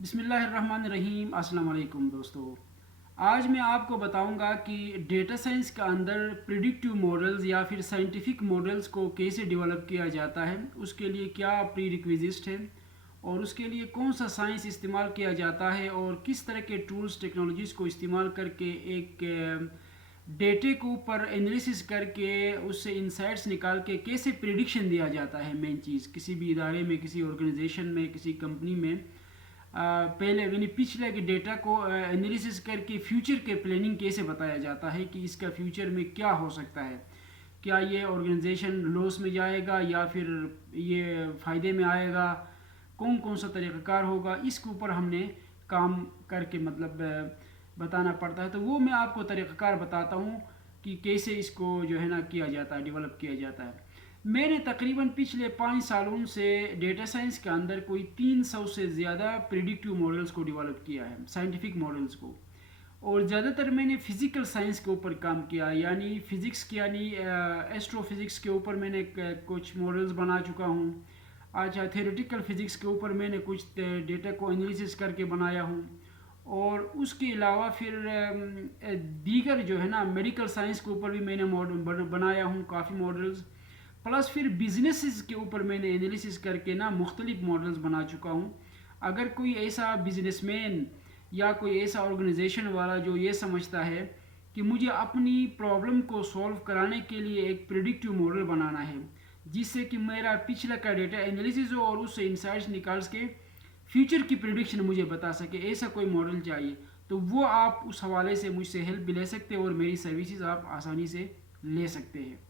बिस्मिल्लाहिर्रहमानिर्रहीम। अस्सलाम वालेकुम दोस्तों। आज मैं आपको बताऊंगा कि डेटा साइंस का अंदर प्रिडिक्टिव मॉडल्स या फिर साइंटिफिक मॉडल्स को कैसे डेवलप किया जाता है, उसके लिए क्या प्री रिक्विजिट है और उसके लिए कौन सा साइंस इस्तेमाल किया जाता है और किस तरह के टूल्स टेक्नोलॉजीज़ को इस्तेमाल करके एक डेटे के ऊपर एनालिसिस करके उससे इंसाइट्स निकाल के कैसे प्रिडिक्शन दिया जाता है। मेन चीज़ किसी भी इदारे में, किसी ऑर्गेनाइजेशन में, किसी कंपनी में पहले यानी पिछले के डेटा को एनालिसिस करके फ्यूचर के प्लानिंग कैसे बताया जाता है कि इसका फ्यूचर में क्या हो सकता है। क्या ये ऑर्गेनाइजेशन लॉस में जाएगा या फिर ये फ़ायदे में आएगा, कौन कौन सा तरीक़ाकार होगा, इसके ऊपर हमने काम करके बताना पड़ता है। तो वो मैं आपको तरीक़ाकार बताता हूँ कि कैसे इसको जो है ना किया जाता है, डेवलप किया जाता है। मैंने तकरीबन पिछले 5 सालों से डेटा साइंस के अंदर कोई 300 से ज़्यादा प्रिडिक्टिव मॉडल्स को डेवलप किया है, साइंटिफिक मॉडल्स को। और ज़्यादातर मैंने फ़िज़िकल साइंस के ऊपर काम किया, यानी फ़िज़िक्स के यानी एस्ट्रोफिज़िक्स के ऊपर मैंने कुछ मॉडल्स बना चुका हूँ। अच्छा, थ्योरेटिकल फ़िज़िक्स के ऊपर मैंने कुछ डेटा को एनालिसिस करके बनाया हूँ। और उसके अलावा फिर दीगर जो है ना मेडिकल साइंस के ऊपर भी मैंने मॉडल बनाया हूँ काफ़ी मॉडल्स। प्लस फिर बिजनेसेस के ऊपर मैंने एनालिसिस करके ना मुख्तलिफ मॉडल्स बना चुका हूँ। अगर कोई ऐसा बिजनेसमैन या कोई ऐसा ऑर्गेनाइजेशन वाला जो ये समझता है कि मुझे अपनी प्रॉब्लम को सॉल्व कराने के लिए एक प्रिडिक्टिव मॉडल बनाना है जिससे कि मेरा पिछला का डेटा एनालिसिस हो और उससे इंसाइट्स निकाल के फ्यूचर की प्रिडिक्शन मुझे बता सके, ऐसा कोई मॉडल चाहिए, तो वो आप उस हवाले से मुझसे हेल्प भी ले सकते हैं और मेरी सर्विसेज आप आसानी से ले सकते हैं।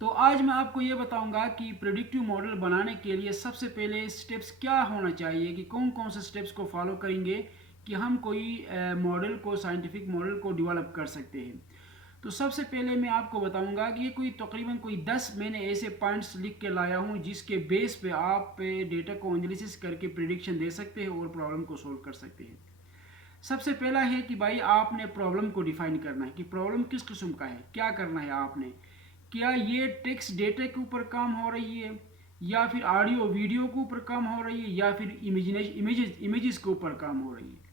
तो आज मैं आपको ये बताऊंगा कि प्रेडिक्टिव मॉडल बनाने के लिए सबसे पहले स्टेप्स क्या होना चाहिए, कि कौन कौन से स्टेप्स को फॉलो करेंगे कि हम कोई मॉडल को, साइंटिफिक मॉडल को डेवलप कर सकते हैं। तो सबसे पहले मैं आपको बताऊंगा कि ये कोई तकरीबन कोई 10 मैंने ऐसे पॉइंट्स लिख के लाया हूँ जिसके बेस पे आप डेटा को एनालिसिस करके प्रिडिक्शन दे सकते हैं और प्रॉब्लम को सोल्व कर सकते हैं। सबसे पहला है कि भाई आपने प्रॉब्लम को डिफाइन करना है कि प्रॉब्लम किस किस्म का है, क्या करना है आपने। क्या ये टेक्स्ट डेटा के ऊपर काम हो रही है या फिर ऑडियो वीडियो के ऊपर काम हो रही है या फिर इमेजेस के ऊपर काम हो रही है।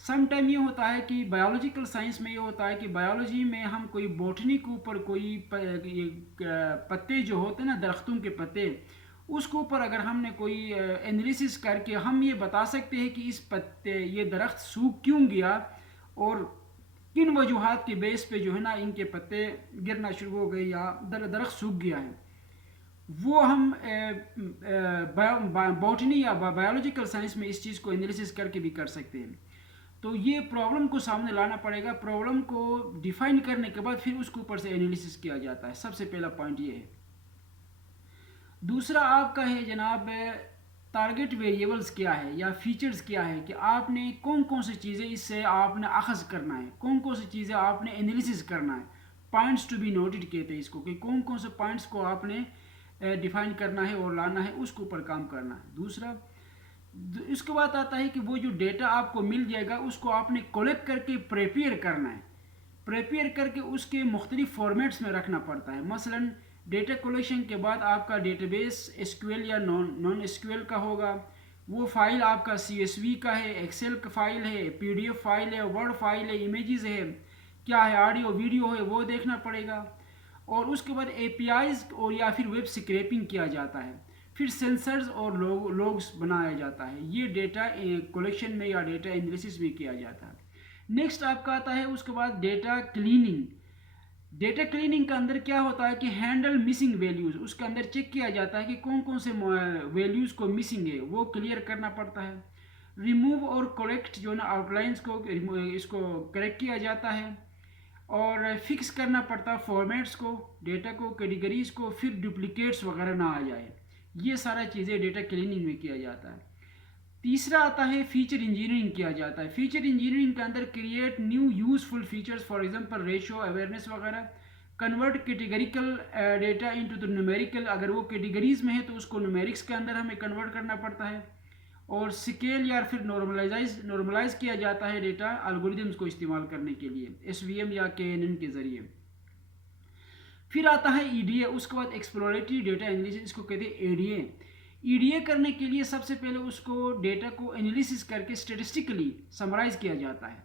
सम टाइम ये होता है कि बायोलॉजिकल साइंस में ये होता है कि बायोलॉजी में हम कोई बॉटनी के ऊपर कोई पत्ते जो होते हैं ना, दरख्तों के पत्ते, उसके ऊपर अगर हमने कोई एनालिसिस करके हम ये बता सकते हैं कि इस पत्ते ये दरख्त सूख क्यों गया और किन वजूहत के बेस पे जो है ना इनके पत्ते गिरना शुरू हो गए या दरख्त सूख गया है। वो हम बॉटनी या बायोलॉजिकल साइंस में इस चीज़ को एनालिसिस करके भी कर सकते हैं। तो ये प्रॉब्लम को सामने लाना पड़ेगा, प्रॉब्लम को डिफाइन करने के बाद फिर उसके ऊपर से एनालिसिस किया जाता है। सबसे पहला पॉइंट ये है। दूसरा आपका है जनाब, टारगेट वेरिएबल्स क्या है या फीचर्स क्या है, कि आपने कौन कौन सी चीज़ें इससे आपने अखज़ करना है, कौन कौन सी चीज़ें आपने एनालिसिस करना है। पॉइंट्स टू बी नोटेड कहते हैं इसको, कि कौन कौन से पॉइंट्स को आपने डिफाइन करना है और लाना है, उसके ऊपर काम करना है। दूसरा, इसके बाद आता है कि वो जो डेटा आपको मिल जाएगा उसको आपने कलेक्ट करके प्रिपेयर करना है। प्रिपेयर करके उसके मुख्तलिफ फॉर्मेट्स में रखना पड़ता है। मसलन डेटा कलेक्शन के बाद आपका डेटाबेस एसक्यूएल या नॉन एसक्यूएल का होगा। वो फाइल आपका सीएसवी का है, एक्सेल का फाइल है, पीडीएफ फाइल है, वर्ड फाइल है, इमेजेस है, क्या है, ऑडियो वीडियो है, वो देखना पड़ेगा। और उसके बाद एपीआईज और या फिर वेब स्क्रैपिंग किया जाता है। फिर सेंसर्स और लॉग्स बनाया जाता है। ये डेटा कलेक्शन में या डेटा एनालिसिस में किया जाता है। नेक्स्ट आपका आता है उसके बाद डेटा क्लीनिंग। डेटा क्लीनिंग के अंदर क्या होता है कि हैंडल मिसिंग वैल्यूज, उसके अंदर चेक किया जाता है कि कौन कौन से वैल्यूज को मिसिंग है, वो क्लियर करना पड़ता है। रिमूव और करेक्ट जो ना आउटलाइंस को इसको करेक्ट किया जाता है और फिक्स करना पड़ता है फॉर्मेट्स को, डेटा को, कैटेगरीज को, फिर डुप्लीकेट्स वगैरह ना आ जाए। ये सारा चीज़ें डेटा क्लीनिंग में किया जाता है। तीसरा आता है फीचर इंजीनियरिंग किया जाता है। फीचर इंजीनियरिंग के अंदर create new useful features, for example ratio, awareness वगैरह। Convert categorical data into the numerical, अगर वो कैटेगरीज में है तो उसको न्यूमेरिक्स के अंदर हमें कन्वर्ट करना पड़ता है। और स्केल या फिर नॉर्मलाइज किया जाता है डेटा एल्गोरिदम्स को इस्तेमाल करने के लिए एसवीएम या केएनएन के ज़रिए। फिर आता है ईडीए, उसके बाद एक्सप्लोरेटरी डेटा एनालिसिस, इसको कहते हैं एडीए। ईडीए करने के लिए सबसे पहले उसको डेटा को एनालिसिस करके स्टेटिस्टिकली समराइज़ किया जाता है,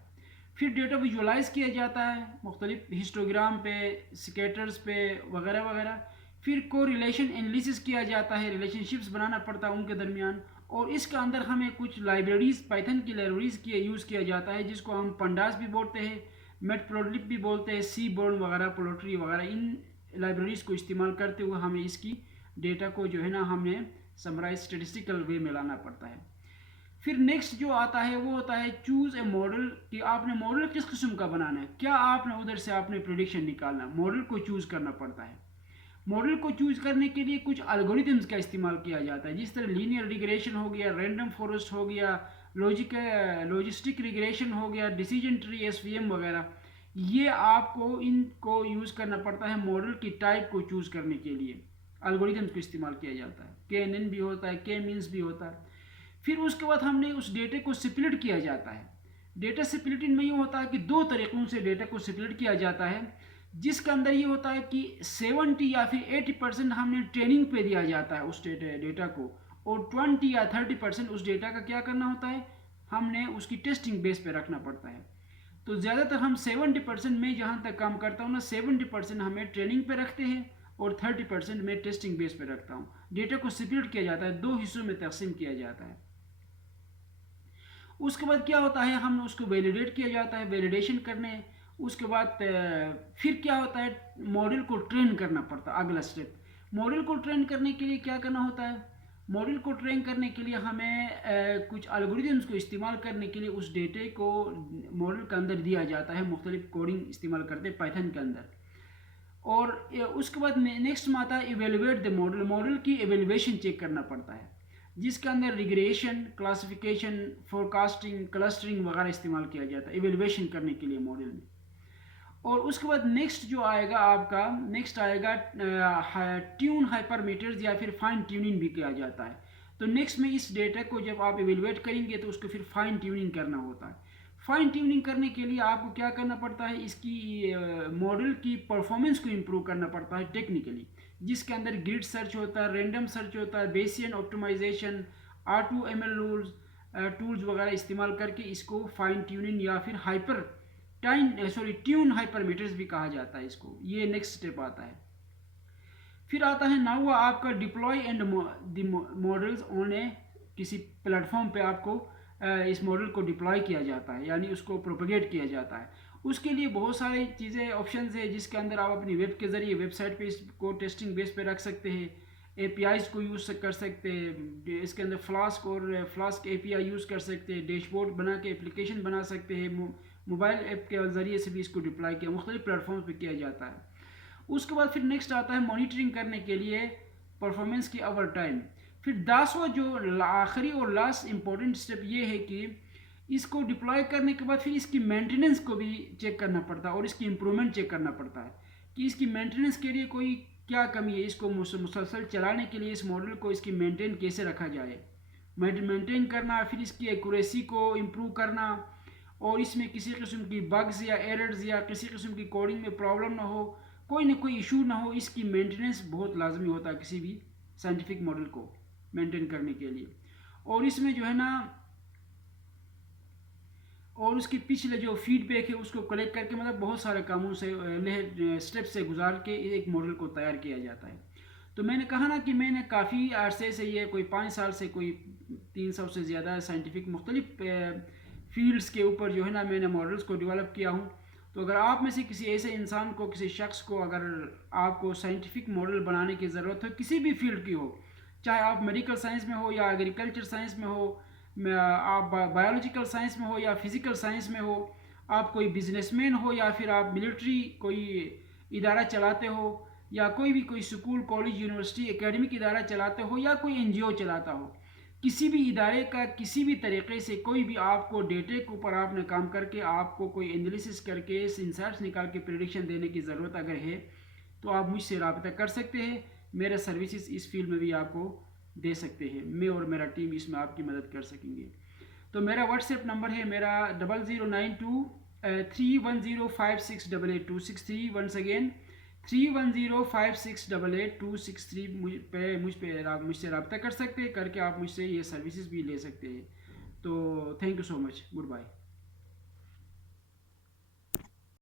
फिर डेटा विजुअलाइज किया जाता है मुख्तलिफ हिस्टोग्राम पे, स्केटर्स पे वगैरह वगैरह, फिर को रिलेशन एनालिसिस किया जाता है, रिलेशनशिप्स बनाना पड़ता है उनके दरमियान, और इसके अंदर हमें कुछ लाइब्रेरीज, पाइथन की लाइब्रेरीज की यूज़ किया जाता है जिसको हम पंडास भी बोलते हैं, मेटप्लोलिप भी बोलते हैं, सी बोर्न वगैरह, पोलोट्री वगैरह। इन लाइब्रेरीज को इस्तेमाल करते हुए हमें इसकी डेटा को जो है ना हमें समराइज स्टेटिस्टिकल वे में लाना पड़ता है। फिर नेक्स्ट जो आता है वो होता है चूज़ ए मॉडल, कि आपने मॉडल किस किस्म का बनाना है, क्या आपने उधर से आपने प्रेडिक्शन निकालना है, मॉडल को चूज़ करना पड़ता है। मॉडल को चूज़ करने के लिए कुछ एल्गोरिथम्स का इस्तेमाल किया जाता है, जिस तरह लीनियर रिग्रेशन हो गया, रैंडम फॉरेस्ट हो गया, लॉजिस्टिक रिग्रेशन हो गया, डिसीजन ट्री, एसवीएम वगैरह। ये आपको इनको यूज़ करना पड़ता है मॉडल की टाइप को चूज़ करने के लिए। एल्गोरिथम्स को इस्तेमाल किया जाता है, KNN भी होता है, के मीन्स भी होता है। फिर उसके बाद हमने उस डेटे को स्प्लिट किया जाता है। डेटा स्प्लिटिंग में ये होता है कि दो तरीक़ों से डेटा को स्प्लिट किया जाता है, जिसके अंदर ये होता है कि 70 या फिर 80% हमने ट्रेनिंग पे दिया जाता है उस डेटा को, और 20 या 30% उस डेटा का क्या करना होता है, हमने उसकी टेस्टिंग बेस पे रखना पड़ता है। तो ज़्यादातर हम 70% में जहाँ तक काम करता हूँ ना, 70% हमें ट्रेनिंग पे रखते हैं और 30% में टेस्टिंग बेस पे रखता हूँ। डेटा को स्प्लिट किया जाता है, दो हिस्सों में तकसीम किया जाता है। उसके बाद क्या होता है, हम उसको वैलिडेट किया जाता है, वैलिडेशन करने। उसके बाद फिर क्या होता है, मॉडल को ट्रेन करना पड़ता है। अगला स्टेप, मॉडल को ट्रेन करने के लिए क्या करना होता है, मॉडल को ट्रेन करने के लिए हमें कुछ एल्गोरिथम्स को इस्तेमाल करने के लिए उस डेटे को मॉडल के अंदर दिया जाता है, मुख्तलिफ कोडिंग इस्तेमाल करते हैं पाइथन के अंदर। और उसके बाद नेक्स्ट में आता है इवेलुएट द मॉडल, मॉडल की एवेल्युएशन चेक करना पड़ता है, जिसके अंदर रिग्रेशन, क्लासिफिकेशन, फोरकास्टिंग, क्लस्टरिंग वगैरह इस्तेमाल किया जाता है एवेल्युएशन करने के लिए मॉडल में। और उसके बाद नेक्स्ट जो आएगा आपका, नेक्स्ट आएगा ट्यून हाइपरमीटर्स या फिर फाइन ट्यूनिंग भी किया जाता है। तो नेक्स्ट में इस डेटा को जब आप एवेलुएट करेंगे तो उसको फिर फाइन ट्यूनिंग करना होता है। फाइन ट्यूनिंग करने के लिए आपको क्या करना पड़ता है, इसकी मॉडल की परफॉर्मेंस को इम्प्रूव करना पड़ता है टेक्निकली, जिसके अंदर ग्रिड सर्च होता है, रैंडम सर्च होता है, Bayesian optimisation, R2ML rules tools वगैरह इस्तेमाल करके इसको फाइन ट्यूनिंग या फिर ट्यून हाइपरमीटर्स भी कहा जाता है इसको। ये नेक्स्ट स्टेप आता है। फिर आता है नाउ आपका डिप्लॉय एंड मॉडल्स ऑन ए, किसी प्लेटफॉर्म पे आपको इस मॉडल को डिप्लॉय किया जाता है, यानी उसको प्रोपेगेट किया जाता है। उसके लिए बहुत सारी चीज़ें, ऑप्शंस है, जिसके अंदर आप अपनी वेब के ज़रिए वेबसाइट पे इसको टेस्टिंग बेस पे रख सकते हैं, APIs को यूज़ कर सकते हैं, इसके अंदर फ्लास्क और फ्लास्क API यूज़ कर सकते हैं, डैशबोर्ड बना के एप्लीकेशन बना सकते हैं, मोबाइल ऐप के ज़रिए से भी इसको डिप्लॉय किया मुख्तलिफ प्लेटफॉर्म्स पे किया जाता है। उसके बाद फिर नेक्स्ट आता है मॉनिटरिंग करने के लिए परफॉर्मेंस की ओवर टाइम। फिर 10वां जो आखिरी और लास्ट इम्पोर्टेंट स्टेप ये है कि इसको डिप्लॉय करने के बाद फिर इसकी मेंटेनेंस को भी चेक करना पड़ता है और इसकी इम्प्रूवमेंट चेक करना पड़ता है कि इसकी मेंटेनेंस के लिए कोई क्या कमी है, इसको मुसलसल चलाने के लिए इस मॉडल को इसकी मेंटेन कैसे रखा जाए, मेंटेन करना, फिर इसकी एक्यूरेसी को इम्प्रूव करना, और इसमें किसी किस्म की बग्स या एरर्स या किसी किस्म की कोडिंग में प्रॉब्लम ना हो, कोई ना कोई इशू ना हो, इसकी मेंटेनेंस बहुत लाजमी होता है किसी भी साइंटिफिक मॉडल को मेंटेन करने के लिए। और इसमें जो है ना, और उसकी पिछले जो फीडबैक है उसको कलेक्ट करके, मतलब बहुत सारे कामों से स्टेप से गुजार के एक मॉडल को तैयार किया जाता है। तो मैंने कहा ना कि मैंने काफ़ी अरसे से, ये कोई 5 साल से, कोई 300 से ज़्यादा साइंटिफिक मुख्तलिफ फील्ड्स के ऊपर जो है ना मैंने मॉडल्स को डेवलप किया हूँ। तो अगर आप में से किसी ऐसे इंसान को, किसी शख्स को, अगर आपको साइंटिफिक मॉडल बनाने की ज़रूरत हो, किसी भी फील्ड की हो, चाहे आप मेडिकल साइंस में हो या एग्रीकल्चर साइंस में हो, आप बायोलॉजिकल साइंस में हो या फिज़िकल साइंस में हो, आप कोई बिजनेसमैन हो या फिर आप मिलिट्री कोई इदारा चलाते हो, या कोई स्कूल, कॉलेज, यूनिवर्सिटी, एकेडमिक इदारा चलाते हो, या कोई NGO चलाता हो, किसी भी इदारे का किसी भी तरीके से कोई भी आपको डेटे के ऊपर आपने काम करके आपको कोई एनालिसिस करके इंसाइट्स निकाल के प्रेडिक्शन देने की ज़रूरत अगर है तो आप मुझसे रब्ता कर सकते हैं। मेरा सर्विसेज इस फील्ड में भी आपको दे सकते हैं, मैं और मेरा टीम इसमें आपकी मदद कर सकेंगे। तो मेरा व्हाट्सएप नंबर है मेरा 0092 3105688 263, वंस अगेन 3105688263 मुझ पे आप मुझसे रब्ता कर सकते हैं, करके आप मुझसे ये सर्विसेज भी ले सकते हैं। तो thank you so much, good bye.